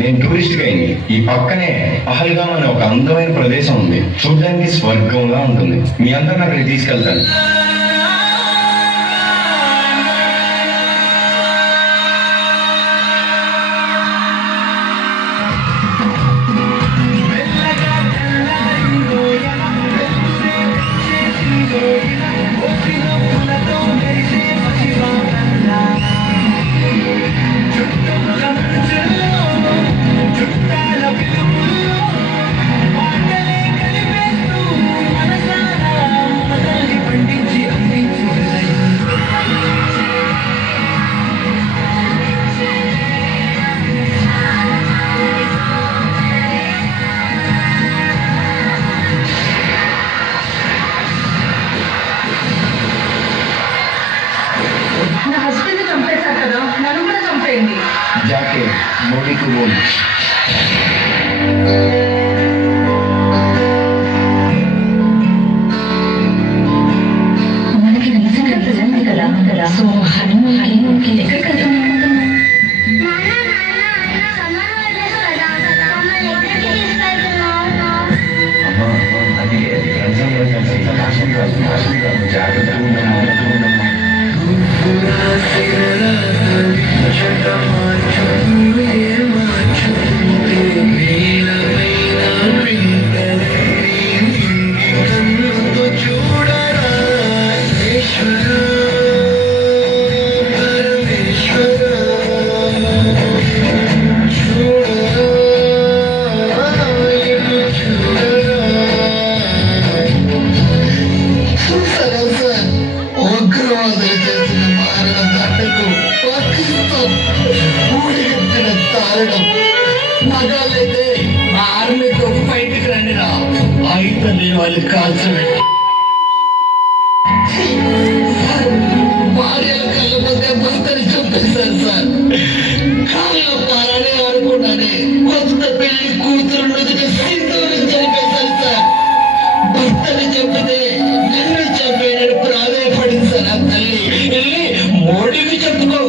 నేను టూరిస్ట్ గైని. ఈ పక్కనే పహల్గామ్ అనే ఒక అందమైన ప్రదేశం ఉంది. చూడడానికి స్వర్గంగా ఉంటుంది. మీ అందరిని అక్కడికి తీసుకెళ్తాను. जाके मोदी को बोल మనకి రీసెంట్ గా ప్రెజెంట్ కదా సో హనీమూన్ కి ఎక్కడికి వెళ్తున్నాం? అది జాగ్రత్తగా మగాళ్ళైతే ఆర్మీతో బయటికి రండి రా. అయితే నేను వాళ్ళకి కాల్చబెట్టి భార్యల కళ్ళ మధ్య భర్తని చంపేశారు సార్. కాళ్ళ పారనే అనుకున్నానే కొత్త పెళ్లి కూతురు నుదుట సింధూరం చనిపేశారు సార్. భర్తని చంపితే నన్ను చంపేనని ప్రాధాయపడింది సార్. ఆ తల్లి వెళ్ళి మోడీకి చెప్పుకో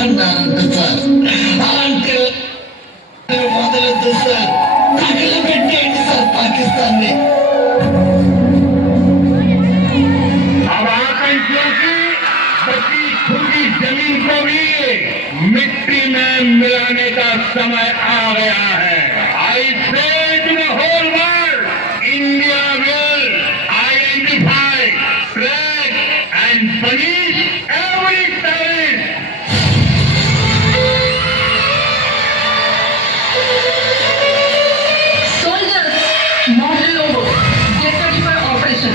అన్నారంట సార్. అలాంటి మొదలెద్దు సార్. తగలబెట్టేయండి సార్ పాకిస్తాన్ ని. अब आतंकियों की बची खुदी जमीन को भी मिट्टी में मिलाने का समय आ गया है. I say to the whole world, India will identify, track and punish every terrorist. Model over. Get ready for operation.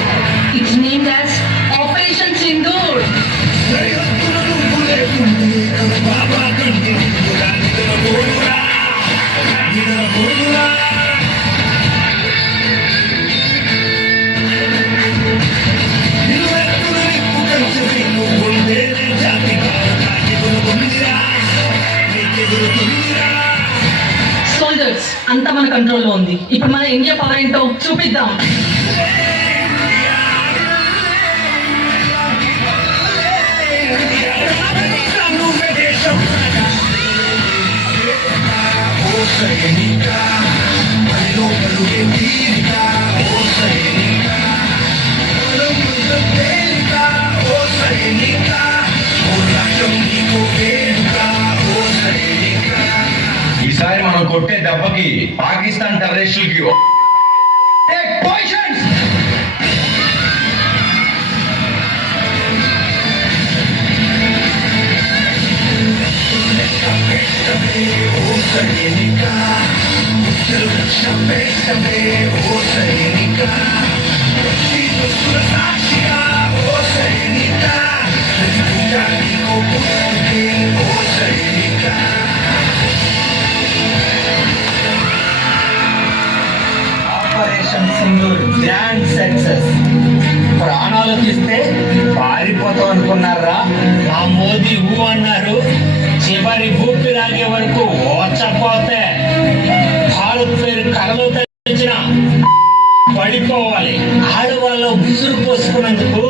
It's named as Operation Sindoor. Soldiers అంతా మన కంట్రోల్లో ఉంది. ఇప్పుడు మన ఇండియా పవర్ ఏంటో చూపిద్దాం. ఈసారి మనం కొట్టే దెబ్బకి పాకిస్తాన్ టెర్రరిస్టులకి టేక్ పొజిషన్స్. O ఆలోచిస్తే పారిపోతాం అనుకున్నారా? మా మోదీ ఊ అన్నారు, చివరి ఊపిరాగే వరకు ఓచపోతే భారత్ పేరు కలలో తెచ్చిన పడిపోవాలి. ఆడవాళ్ళ ఉసురు పోసుకున్నందుకు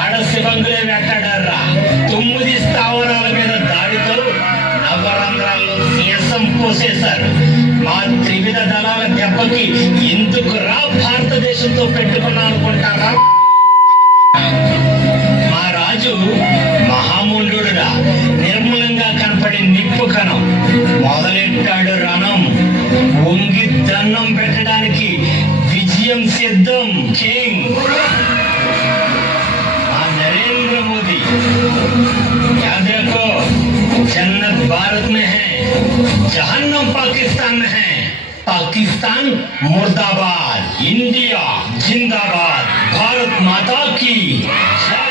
ఆడ శివంగులే వెంటాడారా. 9 స్థావరాల మీద దాడితో నవరంధ్రాల్లో సీసం పోసేశారు. మా త్రివిధ దళాల దెబ్బకి ఎందుకు రా భారతదేశంతో పెట్టుకున్నా అనుకుంటారా? మా రాజు మహాముండుడా, నిర్మలంగా కనపడే నిప్పు కణం మొదలెట్టాడు రణం. వంగి దండం పెట్టడానికి విజయం సిద్ధం. కింగ్ नरेंद्र मोदी, याद रखो, जन्नत भारत में है, जहन्नम पाकिस्तान में है. पाकिस्तान मुर्दाबाद, इंडिया जिंदाबाद, भारत माता की जय.